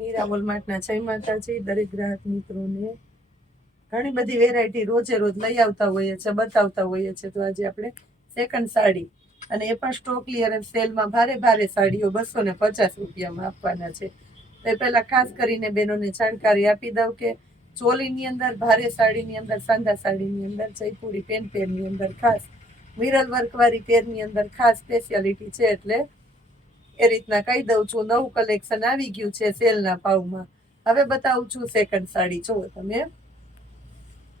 મીરા વોલમાર્ટના જય માતાજી, દરેક ગ્રાહક મિત્રોને. ઘણી બધી વેરાયટી રોજે રોજ લઈ આવતા હોઈએ છે, બતાવતા હોઈએ છે. તો આજે આપણે સેકન્ડ સાડી. અને એ પણ સ્ટોક ક્લિયરન્સ સેલમાં ભારે ભારે સાડીઓ બસો ને પચાસ રૂપિયામાં આપવાના છે. તો પહેલા ખાસ કરીને બહેનોને જાણકારી આપી દઉં કે ચોલીની અંદર, ભારે સાડીની અંદર, સાંધા સાડીની અંદર, જયપુરી પેન પેરની અંદર ખાસ, મિરલ વર્કવાળી પેરની અંદર ખાસ સ્પેશિયાલિટી છે એટલે એ રીતના કહી દઉં છું, નવું કલેક્શન આવી ગયું છે સેલના ભાવમાં. હવે બતાવું છું સેકન્ડ સાડી. જુઓ તમે.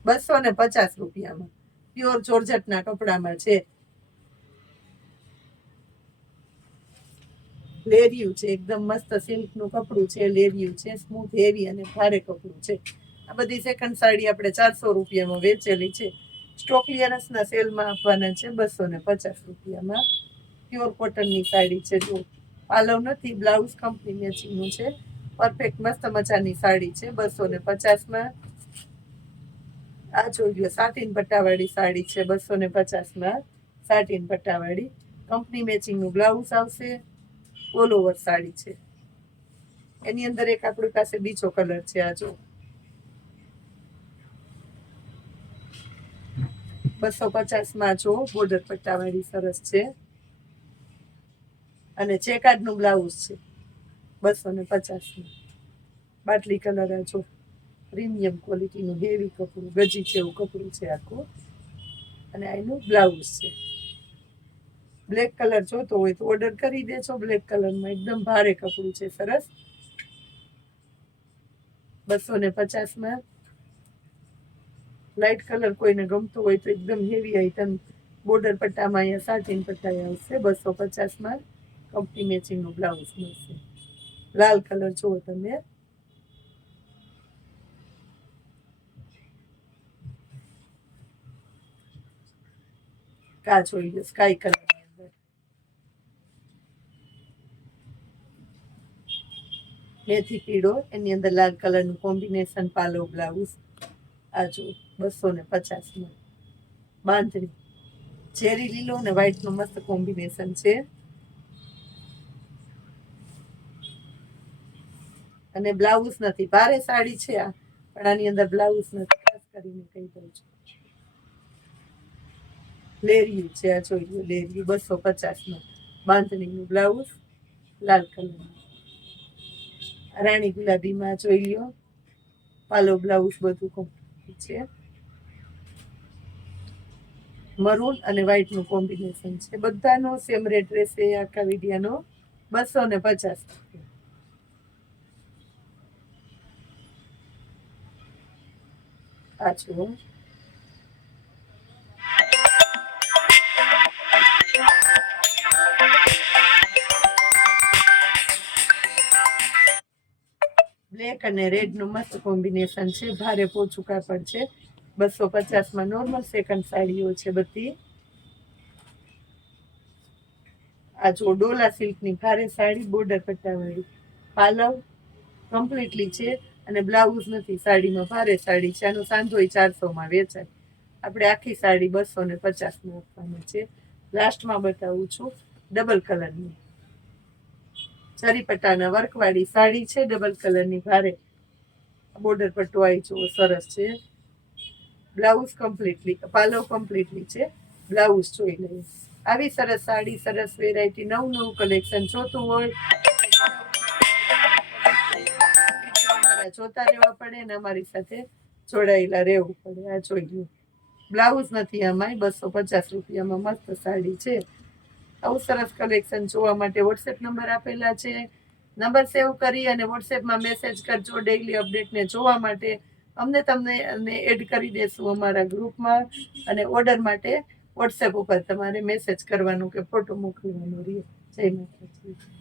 બસો ને પચાસ રૂપિયામાં. પ્યોર જોર્જટના કપડામાં છે. લેરિયું છે, એકદમ મસ્ત સિલ્કનું કપડું છે, લેરિયું છે સ્મૂથ હેવી અને ભારે કપડું છે. આ બધી સેકન્ડ સાડી આપણે ચારસો રૂપિયામાં વેચેલી છે. સ્ટોક ક્લિયરન્સના સેલમાં આપવાના છે બસો ને પચાસ રૂપિયામાં. પ્યોર કોટનની સાડી છે જો પાલવ નથી, બ્લાઉઝ કંપની મેચિંગનું છે. પરફેક્ટ મસ્ત મજાની સાડી છે, બસો ને પચાસમાં આ જોઈ લો, સાટીન પટ્ટાવાળી સાડી છે, બસો ને પચાસમાં સાટીન પટ્ટાવાળી. કંપની મેચિંગનું બ્લાઉઝ આવશે ઓલ ઓવર સાડી છે. એની અંદર એક આપણી પાસે બીજો કલર છે, આ જો. બસો પચાસમાં જો બોર્ડર પટ્ટાવાળી સરસ છે. અને ચેકાડનું બ્લાઉઝ છે બસો ને પચાસમાં બાટલી કલર આ જો પ્રીમિયમ ક્વોલિટીનું હેવી કપડું ગજી જેવું કપડું છે આખું. અને એનું બ્લાઉઝ છે. બ્લેક કલર જોતો હોય તો ઓર્ડર કરી દેજો બ્લેક કલરમાં એકદમ ભારે કપડું છે, સરસ. બસો ને પચાસમાં. લાઇટ કલર કોઈને ગમતો હોય તો એકદમ હેવી આઈટમ બોર્ડર પટ્ટામાં અહીંયા સાચીન પટ્ટા આવશે બસો પચાસમાં. કંપની મેચિંગનું બ્લાઉઝ મળશે લાલ કલર જુઓ તમે. કાચો સ્કાય કલર મેથી પીળો, એની અંદર લાલ કલરનું કોમ્બિનેશન પાલો બ્લાઉઝ આ જો બસો ને પચાસમાં બાંધણી. ચેરી લીલો અને વ્હાઈટનું મસ્ત કોમ્બિનેશન છે. અને બ્લાઉઝ નથી. ભારે સાડી છે આ. પણ આની અંદર બ્લાઉઝ નથી. ખાસ કરીને કહી દઉં છું. લેરિયું છે આ, જોઈ લેરિયું બસો પચાસમાં બાંધણીનું બ્લાઉઝ, લાલ કલરનું. રાણી ગુલાબીમાં જોઈ લ્યો પાલો બ્લાઉઝ બધું કોમ્પ્લીટ છે. મરૂન અને વ્હાઈટનું કોમ્બિનેશન છે. બધાનો સેમ રેટ રહેશે આખા વિડિયાનો. બસો ને પચાસ આ જુઓ બ્લેક અને રેડનું મસ્ત કોમ્બિનેશન છે. ભારે પોચું કાપડ છે. બસો પચાસમાં નોર્મલ સેકન્ડ સાડીઓ છે બધી. આ જો ડોલા સિલ્કની ભારે સાડી બોર્ડર પટ્ટાવાળી પાલવ કમ્પ્લીટલી છે. અને બ્લાઉઝ નથી, સાડીમાં ભારે સાડી છે. આનો સાંધો ચારસોમાં વેચાય. આપણે આખી સાડી બસો ને પચાસમાં આપવાની છે. લાસ્ટમાં બતાવું છું, ડબલ કલરની. ચરીપટ્ટાના વર્કવાળી સાડી છે, ડબલ કલરની ભારે. બોર્ડર પટ્ટો આવી જુઓ, સરસ છે. બ્લાઉઝ કમ્પ્લીટલી, પાલો કમ્પ્લીટલી છે. બ્લાઉઝ જોઈ લઈએ. આવી સરસ સાડી, સરસ વેરાયટી, નવું નવું કલેક્શન જોતું હોય જોતા રહેવા પડે ને અમારી સાથે જોડાયેલા રહેવું પડે. આ જોઈ લો બ્લાઉઝ નથી આમાં બસો પચાસ રૂપિયામાં મસ્ત સાડી છે. આવું સરસ કલેક્શન જોવા માટે વોટ્સએપ નંબર આપેલા છે. નંબર સેવ કરી અને વોટ્સએપમાં મેસેજ કરજો ડેઈલી અપડેટને જોવા માટે. અમને તમને એડ કરી દેશું અમારા ગ્રુપમાં અને ઓર્ડર માટે વોટ્સએપ ઉપર તમારે મેસેજ કરવાનું કે ફોટો મોકલવાનો રહે. જય માતાજી.